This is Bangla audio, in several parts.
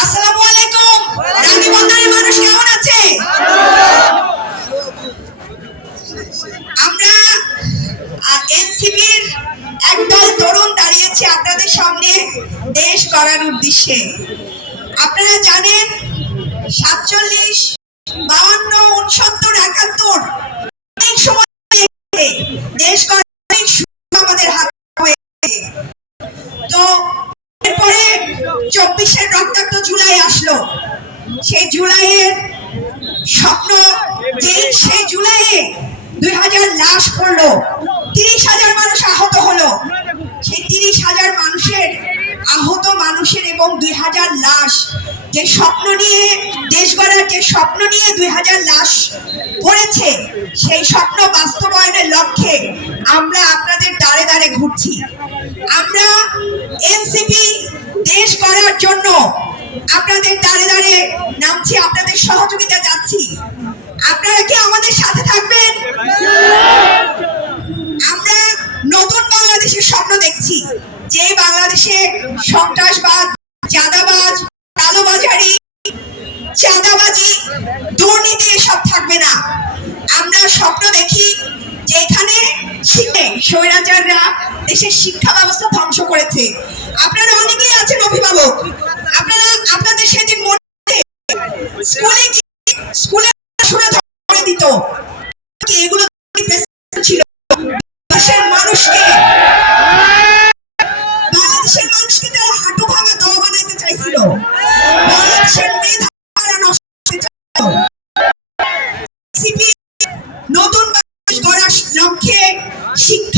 আসসালামু আলাইকুম। রানী মানুষ কেমন আছে? আমরা এনসিপির একদল তরুণ দাঁড়িয়েছে আপনাদের সামনে দেশ গড়ার উদ্দেশ্যে। আপনারা জানেন, সাতচল্লিশ বাউান্ন উনসত্তর, একাত্তর, অনেক সময় দেশ গড়ার আমাদের হাতে হয়েছে। চব্বিশের রক্তাক্ত জুলাই আসলো। সেই জুলাইয়ের স্বপ্ন যেই সেই জুলাইয়ে দুই হাজার লাশ পড়ল, তিরিশ হাজার মানুষ আহত হলো। সেই তিরিশ হাজার মানুষের, আহত মানুষের এবং দুই হাজার লাশ, যে স্বপ্ন নিয়ে, দেশ গড়ার যে স্বপ্ন নিয়ে দুই হাজার লাশ পড়েছে, সেই স্বপ্ন বাস্তবায়নের লক্ষ্যে আমরা আপনাদের দাঁড়ে দাঁড়ে ঘুরছি। আমরা এনসিপি গড়ার জন্য আপনাদের দাঁড়ে দাঁড়ে নামছি, আপনাদের সহযোগিতা চাচ্ছি। আপনারা কি আমাদের সাথে থাকবেন? আমরা নতুন বাংলাদেশের স্বপ্ন দেখছি, যে বাংলাদেশে সন্ত্রাসবাদ, চাঁদাবাজ, কালোবাজারি, চাঁদাবাজি, দুর্নীতি এসব থাকবে না। আমরা স্বপ্ন দেখি যেখানে শিখে স্বৈরাচাররা দেশের শিক্ষা ব্যবস্থা ধ্বংস করেছে। আপনারা আছেন অভিভাবক আপনাদের সেদিন স্কুলে স্কুলে পড়াশোনা দিত? এগুলো ছিল? দেশের মানুষকে হাঁটু ভাঙা বানাইতে চাইছিল নতুন বাংলাদেশ গড়ার লক্ষ্যে শিক্ষা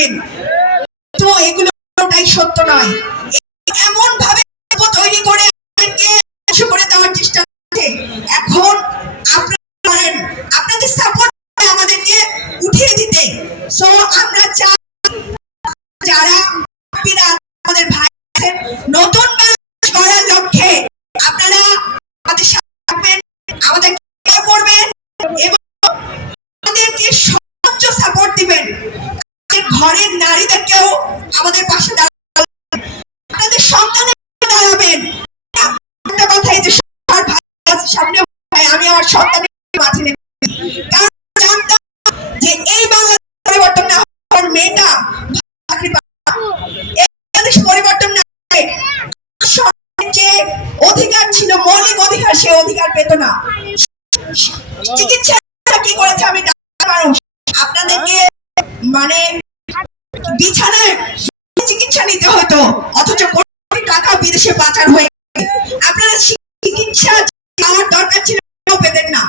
জানেন তো এগুলো কোনোটাই সত্য নয়। এমন ভাবে তৈরি করে করে দেওয়ার চেষ্টা করছে। এখন আপনারা করেন আপনাদের সাপোর্ট আমাদেরকে উঠিয়ে দিতে। সো আমরা চাই যারা বাপিরা আমাদের ভাই আছেন নতুন বাংলাদেশ গড়ার লক্ষ্যে আপনারা আমাদের সাথে থাকবেন আমাদের care করবেন এবং আমাদেরকে সর্বোচ্চ সাপোর্ট দিবেন আমাদের নারীদেরকেও আমাদের পাশে আপনাদের সন্তানের দাঁড়াবেন। একটা কথা এই যে সামনে আমি আমার সন্তানের মাঝে এই। এই অধিকার ছিল, মৌলিক অধিকার, সে অধিকার পেত না। চিকিৎসা কি করেছে আমি আপনাদেরকে মানে বিছানায় চিকিৎসা নিতে হতো, অথচ কোটি টাকা বিদেশে পাচার হয়ে। আপনারা চিকিৎসা পাওয়ার দরকার ছিল পেতেন না